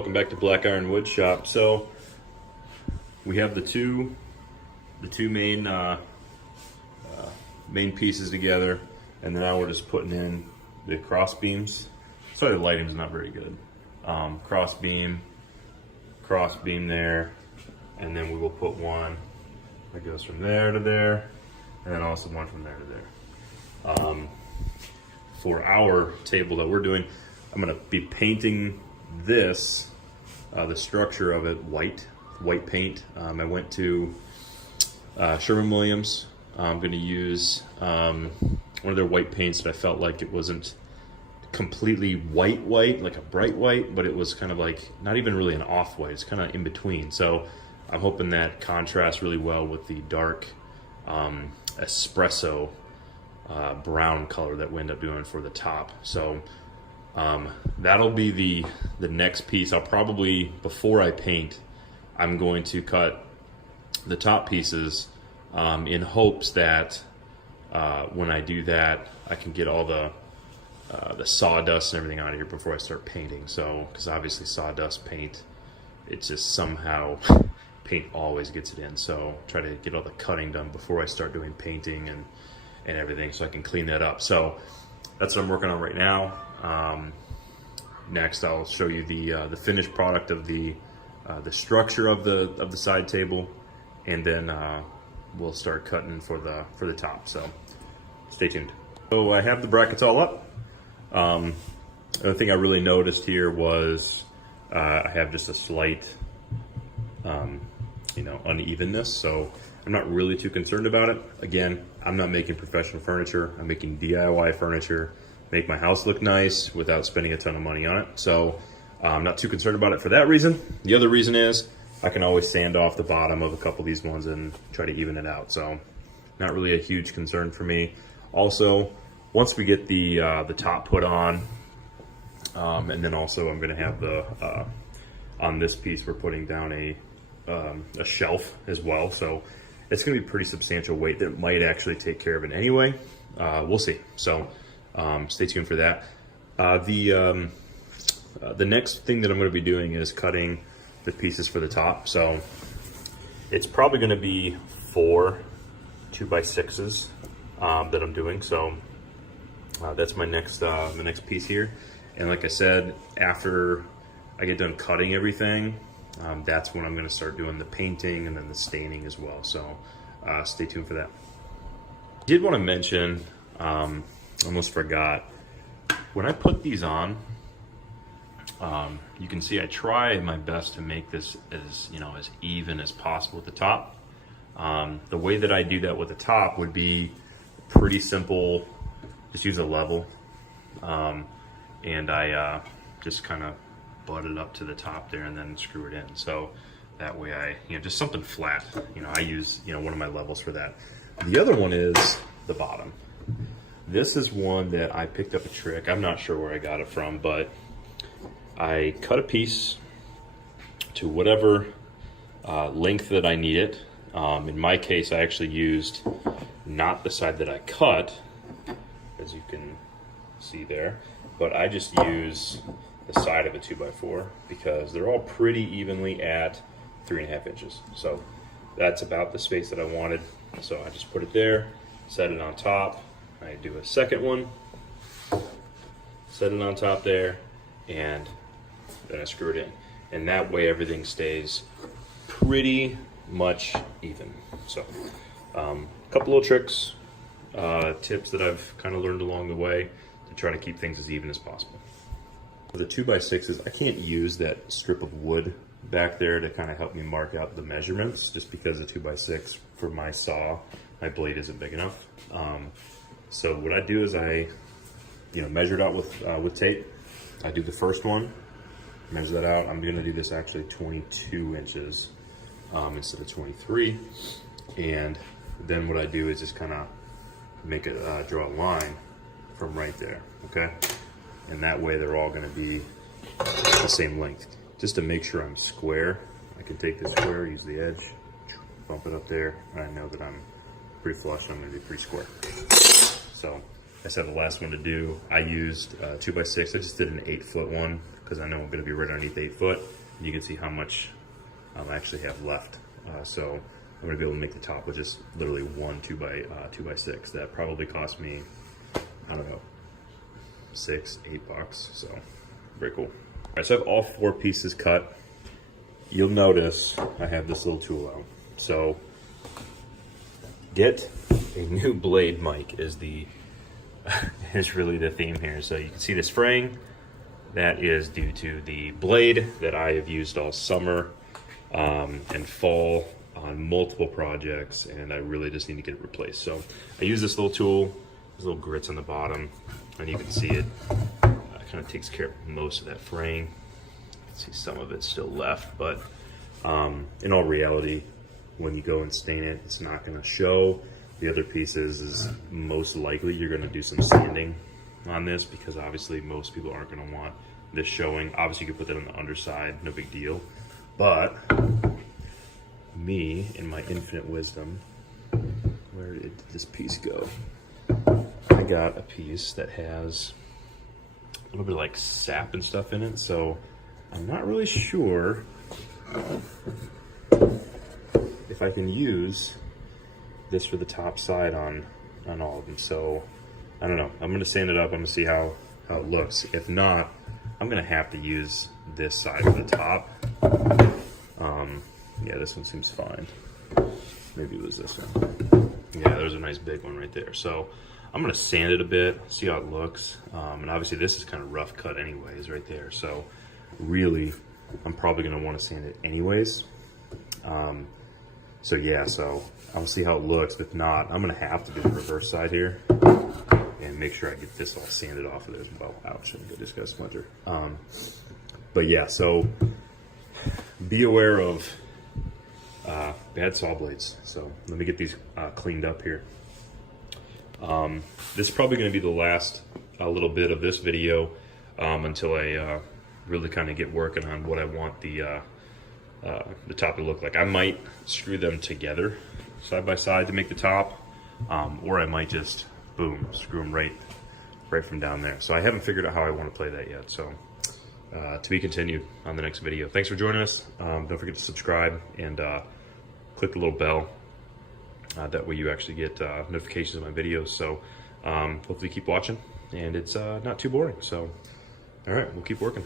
Welcome back to Black Iron Wood Shop. So we have the two main main pieces together, and then now we're just putting in the cross beams. Sorry, the lighting's not very good. Cross beam there, and then we will put one that goes from there to there, and then also one from there to there. For our table that we're doing, I'm going to be painting this, the structure of it, white paint. I went to Sherwin-Williams. I'm going to use one of their white paints that I felt like it wasn't completely white, like a bright white, but it was kind of like not even really an off-white. It's kind of in between. So I'm hoping that contrasts really well with the dark espresso brown color that we end up doing for the top. So that'll be the next piece. I'll probably, before I paint, I'm going to cut the top pieces in hopes that when I do that, I can get all the sawdust and everything out of here before I start painting. So, because obviously sawdust paint, it's just somehow paint always gets it in. So try to get all the cutting done before I start doing painting and everything, so I can clean that up. So that's what I'm working on right now. Next, I'll show you the finished product of the structure of the side table, and then we'll start cutting for the top. So stay tuned. So I have the brackets all up. Another thing I really noticed here was I have just a slight unevenness, so I'm not really too concerned about it. Again, I'm not making professional furniture. I'm making DIY furniture, make my house look nice without spending a ton of money on it. So I'm not too concerned about it for that reason. The other reason is I can always sand off the bottom of a couple of these ones and try to even it out. So not really a huge concern for me. Also, once we get the top put on, and then also I'm gonna have on this piece, we're putting down a shelf as well. So it's going to be pretty substantial weight that might actually take care of it anyway. We'll see. So stay tuned for that. The next thing that I'm going to be doing is cutting the pieces for the top. So it's probably going to be 4 2x6s that I'm doing. So that's my next the next piece here. And like I said, after I get done cutting everything, that's when I'm going to start doing the painting and then the staining as well. So stay tuned for that. I did want to mention, almost forgot, when I put these on, you can see I try my best to make this as even as possible at the top. The way that I do that with the top would be pretty simple. Just use a level, and I just kind of butt it up to the top there and then screw it in. So that way I, just something flat. I use, one of my levels for that. The other one is the bottom. This is one that I picked up a trick. I'm not sure where I got it from, but I cut a piece to whatever length that I need it. In my case, I actually used not the side that I cut, as you can see there, but I just use the side of a 2x4 because they're all pretty evenly at 3.5 inches. So that's about the space that I wanted. So I just put it there, set it on top. I do a second one, set it on top there, and then I screw it in. And that way everything stays pretty much even. So a couple little tricks, tips that I've kind of learned along the way to try to keep things as even as possible. The 2x6s, I can't use that strip of wood back there to kind of help me mark out the measurements, just because the 2x6 for my saw, my blade isn't big enough. So what I do is I, measure it out with tape. I do the first one, measure that out. I'm gonna do this actually 22 inches instead of 23. And then what I do is just kind of make a draw a line from right there, okay? And that way they're all gonna be the same length. Just to make sure I'm square, I can take this square, use the edge, bump it up there, and I know that I'm pretty flush, I'm gonna be pretty square. So I said the last one to do, I used 2x6. I just did an 8-foot one because I know I'm going to be right underneath 8 foot. And you can see how much I actually have left. So I'm going to be able to make the top with just literally one 2x6. That probably cost me, I don't know, $6-8. So very cool. All right, so I have all 4 pieces cut. You'll notice I have this little tool out. So get a new blade mic is really the theme here. So you can see this fraying. That is due to the blade that I have used all summer and fall on multiple projects, and I really just need to get it replaced. So I use this little tool. There's little grits on the bottom, and you can see it kind of takes care of most of that fraying. You can see some of it still left, but in all reality, when you go and stain it, it's not going to show. The other pieces is most likely you're going to do some sanding on this, because obviously most people aren't going to want this showing. Obviously you can put that on the underside, no big deal. But me, in my infinite wisdom, where did this piece go? I got a piece that has a little bit of like sap and stuff in it, so I'm not really sure if I can use this for the top side on all of them. So I don't know. I'm gonna sand it up. I'm gonna see how it looks. If not, I'm gonna have to use this side for the top. Yeah, this one seems fine. Maybe it was this one. Yeah, there's a nice big one right there. So I'm gonna sand it a bit, see how it looks. And obviously this is kind of rough cut anyways right there. So really, I'm probably gonna want to sand it anyways. So yeah, so I'll see how it looks. If not, I'm gonna have to do the reverse side here and make sure I get this all sanded off of there as well. Ouch, I just got a splinter. But yeah, so be aware of bad saw blades. So let me get these cleaned up here. This is probably gonna be the last little bit of this video until I really kind of get working on what I want the top to look like. I might screw them together side by side to make the top, or I might just boom screw them right from down there. So I haven't figured out how I want to play that yet. So to be continued on the next video. Thanks for joining us. Don't forget to subscribe and click the little bell. That way you actually get notifications of my videos. So hopefully keep watching, and it's not too boring. So all right, we'll keep working.